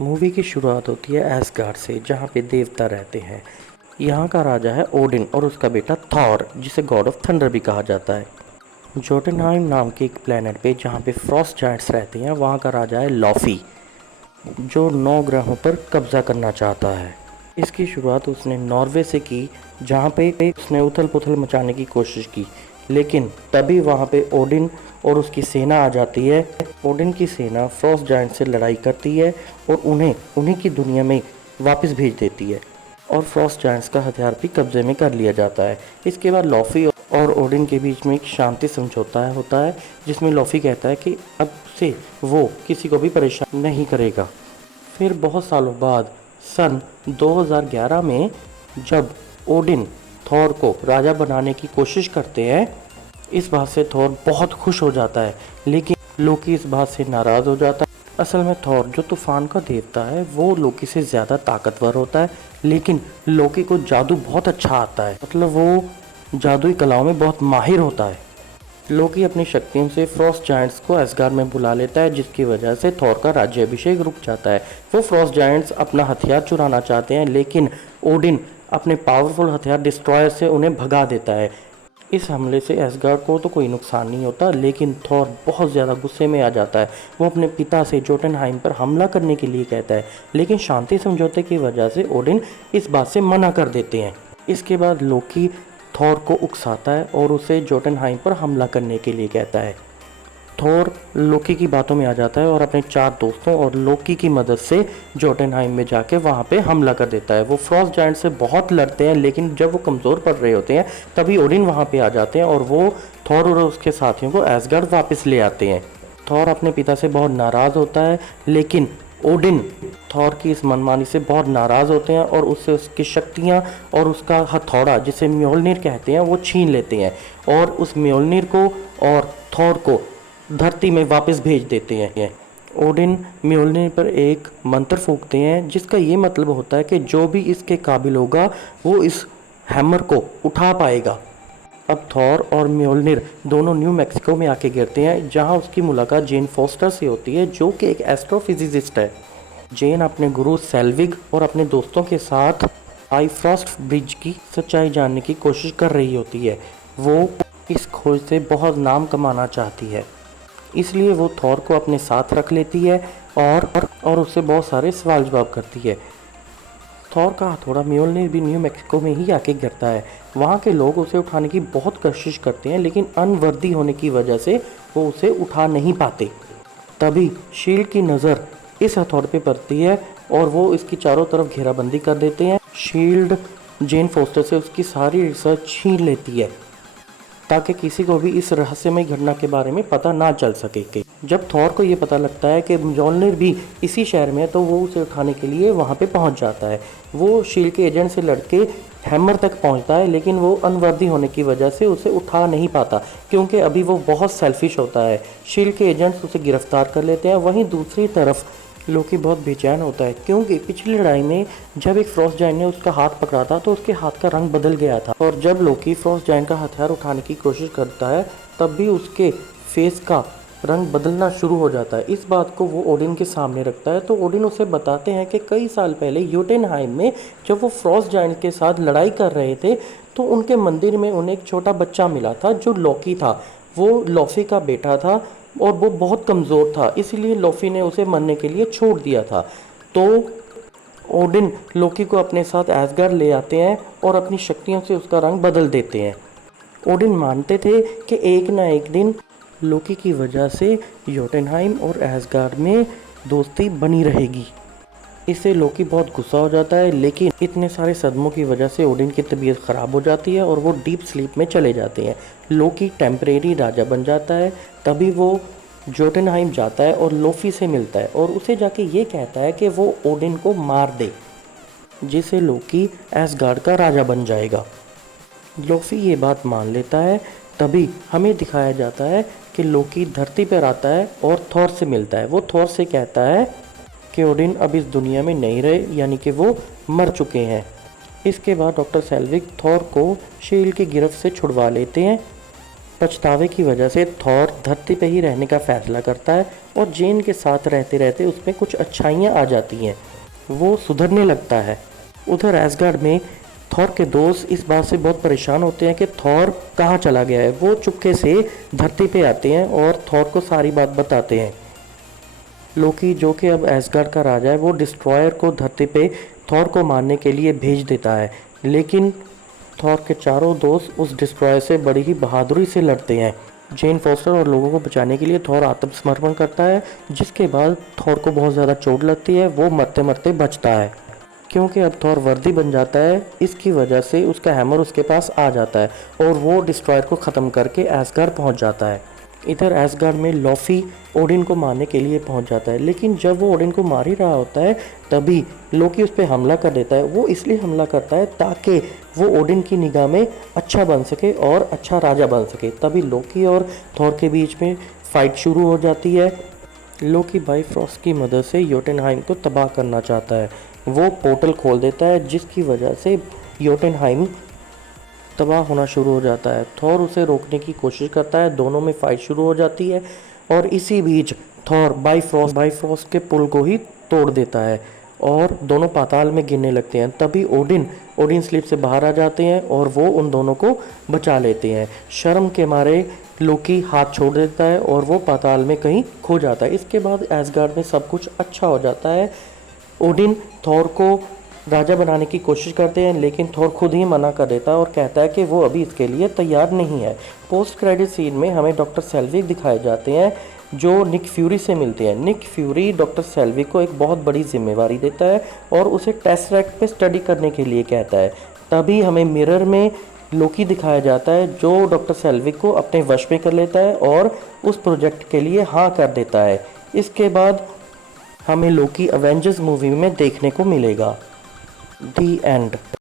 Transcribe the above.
Movie की शुरुआत होती है एसगार्ड से, जहाँ पे देवता रहते हैं। यहाँ का राजा है ओडिन और उसका बेटा थॉर, जिसे गॉड ऑफ थंडर भी कहा जाता है। जोटनहाइम नाम के एक प्लेनेट पे जहाँ पे फ्रॉस्ट जायंट्स रहते हैं, वहाँ का राजा है लॉफी, जो 9 ग्रहों पर कब्जा करना चाहता है। इसकी शुरुआत उसने नॉर्वे से की, जहाँ पे उसने उथल पुथल मचाने की कोशिश की, लेकिन तभी वहाँ पे ओडिन और उसकी सेना आ जाती है। ओडिन की सेना फ्रॉस्ट जायंट से लड़ाई करती है और उन्हीं की दुनिया में वापस भेज देती है, और फ्रॉस्ट जायंट्स का हथियार भी कब्जे में कर लिया जाता है। इसके बाद लॉफी और ओडिन के बीच में एक शांति समझौता होता है, जिसमें लॉफी कहता है कि अब से वो किसी को भी परेशान नहीं करेगा। फिर बहुत सालों बाद सन 2011 में जब ओडिन थॉर को राजा बनाने की कोशिश करते हैं, इस बात से थॉर बहुत खुश हो जाता है, लेकिन लोकी इस बात से नाराज़ हो जाता है। असल में थॉर जो तूफान का देवता है, वो लोकी से ज़्यादा ताकतवर होता है, लेकिन लोकी को जादू बहुत अच्छा आता है, मतलब वो जादुई कलाओं में बहुत माहिर होता है। लोकी अपनी शक्तियों से फ्रॉस्ट जायंट्स को एसगार्ड में बुला लेता है, जिसकी वजह से थॉर का राज्याभिषेक रुक जाता है। वो फ्रॉस्ट जायंट्स अपना हथियार चुराना चाहते हैं, लेकिन ओडिन अपने पावरफुल हथियार डिस्ट्रॉयर से उन्हें भगा देता है। इस हमले से एसगार्ड को तो कोई नुकसान नहीं होता, लेकिन थॉर बहुत ज़्यादा गुस्से में आ जाता है। वो अपने पिता से जोटनहाइम पर हमला करने के लिए कहता है, लेकिन शांति समझौते की वजह से ओडिन इस बात से मना कर देते हैं। इसके बाद लोकी थॉर को उकसाता है और उसे जोटनहाइम पर हमला करने के लिए कहता है। थॉर लोकी की बातों में आ जाता है और अपने 4 दोस्तों और लोकी की मदद से जोटनहाइम में जाके वहाँ पे हमला कर देता है। वो फ्रॉस्ट जायंट से बहुत लड़ते हैं, लेकिन जब वो कमज़ोर पड़ रहे होते हैं, तभी ओडिन वहाँ पे आ जाते हैं और वो थॉर और उसके साथियों को एसगार्ड वापस ले आते हैं। थॉर अपने पिता से बहुत नाराज़ होता है, लेकिन ओडिन थॉर की इस मनमानी से बहुत नाराज़ होते हैं और उससे उसकी शक्तियाँ और उसका हथौड़ा, जिसे म्योल्निर कहते हैं, वो छीन लेते हैं और उस म्योल्निर को और थॉर को धरती में वापस भेज देते हैं। ओडिन म्योल्निर पर एक मंत्र फूंकते हैं, जिसका ये मतलब होता है कि जो भी इसके काबिल होगा वो इस हैमर को उठा पाएगा। अब थॉर और म्योल्निर दोनों न्यू मैक्सिको में आके गिरते हैं, जहां उसकी मुलाकात जेन फोस्टर से होती है, जो कि एक एस्ट्रोफिजिसिस्ट है। जेन अपने गुरु सेल्विग और अपने दोस्तों के साथ बाइफ्रॉस्ट ब्रिज की सच्चाई जानने की कोशिश कर रही होती है। वो इस खोज से बहुत नाम कमाना चाहती है, इसलिए वो थॉर को अपने साथ रख लेती है और उससे बहुत सारे सवाल जवाब करती है। थॉर का हथौड़ा म्योल्निर भी न्यू मैक्सिको में ही आके गिरता है। वहाँ के लोग उसे उठाने की बहुत कोशिश करते हैं, लेकिन अनवर्दी होने की वजह से वो उसे उठा नहीं पाते। तभी शील्ड की नज़र इस हथौड़े पे पड़ती है और वो इसकी चारों तरफ घेराबंदी कर देते हैं। शील्ड जेन फोस्टर से उसकी सारी रिसर्च छीन लेती है, ताकि किसी को भी इस रहस्यमय घटना के बारे में पता ना चल सके। जब थॉर को ये पता लगता है कि म्योल्निर भी इसी शहर में है, तो वो उसे उठाने के लिए वहाँ पे पहुँच जाता है। वो शील्ड के एजेंट से लड़के हैमर तक पहुँचता है, लेकिन वो अनवर्दी होने की वजह से उसे उठा नहीं पाता, क्योंकि अभी वो बहुत सेल्फिश होता है। शील्ड के एजेंट्स उसे गिरफ्तार कर लेते हैं। वहीं दूसरी तरफ लोकी बहुत बेचैन होता है, क्योंकि पिछली लड़ाई में जब एक फ्रॉस्ट जायंट ने उसका हाथ पकड़ा था, तो उसके हाथ का रंग बदल गया था, और जब लोकी फ्रॉस्ट जायंट का हथियार उठाने की कोशिश करता है, तब भी उसके फेस का रंग बदलना शुरू हो जाता है। इस बात को वो ओडिन के सामने रखता है, तो ओडिन उसे बताते हैं कि कई साल पहले योटेनहाइम में जब वो फ्रॉस्ट जायंट के साथ लड़ाई कर रहे थे, तो उनके मंदिर में उन्हें एक छोटा बच्चा मिला था जो लोकी था। वो लॉफी का बेटा था और वो बहुत कमज़ोर था, इसलिए लॉफी ने उसे मरने के लिए छोड़ दिया था। तो ओडिन लोकी को अपने साथ एसगार्ड ले आते हैं और अपनी शक्तियों से उसका रंग बदल देते हैं। ओडिन मानते थे कि एक ना एक दिन लोकी की वजह से योटेनहाइम और एसगार्ड में दोस्ती बनी रहेगी। इससे लोकी बहुत गुस्सा हो जाता है, लेकिन इतने सारे सदमों की वजह से ओडिन की तबीयत ख़राब हो जाती है और वो डीप स्लीप में चले जाते हैं। लोकी टेम्परेरी राजा बन जाता है। तभी वो जोटनहाइम जाता है और लोफी से मिलता है और उसे जाके ये कहता है कि वो ओडिन को मार दे, जिससे लोकी एसगार्ड का राजा बन जाएगा। लोफी ये बात मान लेता है। तभी हमें दिखाया जाता है कि लोकी धरती पर आता है और थॉर से मिलता है। वो थॉर से कहता है कि ओडिन अब इस दुनिया में नहीं रहे, यानी कि वो मर चुके हैं। इसके बाद डॉक्टर सेल्विग थॉर को शील्ड की गिरफ्त से छुड़वा लेते हैं पछतावे की वजह से थॉर धरती पे ही रहने का फैसला करता है और जेन के साथ रहते रहते उसमें कुछ अच्छाइयाँ आ जाती हैं, वो सुधरने लगता है। उधर एसगार्ड में थॉर के दोस्त इस बात से बहुत परेशान होते हैं कि थॉर कहाँ चला गया है। वो चुपके से धरती पे आते हैं और थॉर को सारी बात बताते हैं। लोकी, जो कि अब एसगार्ड का राजा है, वो डिस्ट्रॉयर को धरती पे थॉर को मारने के लिए भेज देता है, लेकिन थॉर के चारों दोस्त उस डिस्ट्रॉयर से बड़ी ही बहादुरी से लड़ते हैं। जेन फॉस्टर और लोगों को बचाने के लिए थॉर आत्मसमर्पण करता है, जिसके बाद थॉर को बहुत ज़्यादा चोट लगती है। वो मरते मरते बचता है। क्योंकि अब थॉर वर्दी बन जाता है, इसकी वजह से उसका हैमर उसके पास आ जाता है और वो डिस्ट्रॉयर को ख़त्म करके एसगार्ड पहुंच जाता है। इधर एसगार्ड में लॉफी ओडिन को मारने के लिए पहुंच जाता है, लेकिन जब वो ओडिन को मार ही रहा होता है तभी लोकी उस पर हमला कर देता है। वो इसलिए हमला करता है ताकि वो ओडिन की निगाह में अच्छा बन सके और अच्छा राजा बन सके। तभी लोकी और थॉर के बीच में फाइट शुरू हो जाती है। लोकी बाइफ्रॉस्ट की मदद से योटुनहाइम को तबाह करना चाहता है। वो पोर्टल खोल देता है, जिसकी वजह से योटुनहाइम तबाह होना शुरू हो जाता है। थॉर उसे रोकने की कोशिश करता है, दोनों में फाइट शुरू हो जाती है और इसी बीच थॉर बाइफ्रॉस्ट के पुल को ही तोड़ देता है और दोनों पाताल में गिरने लगते हैं। तभी ओडिन स्लीप से बाहर आ जाते हैं और वो उन दोनों को बचा लेते हैं। शर्म के मारे लोकी हाथ छोड़ देता है और वो पाताल में कहीं खो जाता है। इसके बाद एसगार्ड में सब कुछ अच्छा हो जाता है। ओडिन थॉर को राजा बनाने की कोशिश करते हैं, लेकिन थॉर खुद ही मना कर देता है और कहता है कि वो अभी इसके लिए तैयार नहीं है। पोस्ट क्रेडिट सीन में हमें डॉक्टर सेल्विक दिखाए जाते हैं, जो निक फ्यूरी से मिलते हैं। निक फ्यूरी डॉक्टर सेल्विक को एक बहुत बड़ी जिम्मेवारी देता है और उसे टेसरेक्ट पे स्टडी करने के लिए कहता है। तभी हमें मिरर में लोकी दिखाया जाता है, जो डॉक्टर सेल्विक को अपने वश में कर लेता है और उस प्रोजेक्ट के लिए हाँ कर देता है। इसके बाद हमें लोकी अवेंजर्स मूवी में देखने को मिलेगा। दी एंड।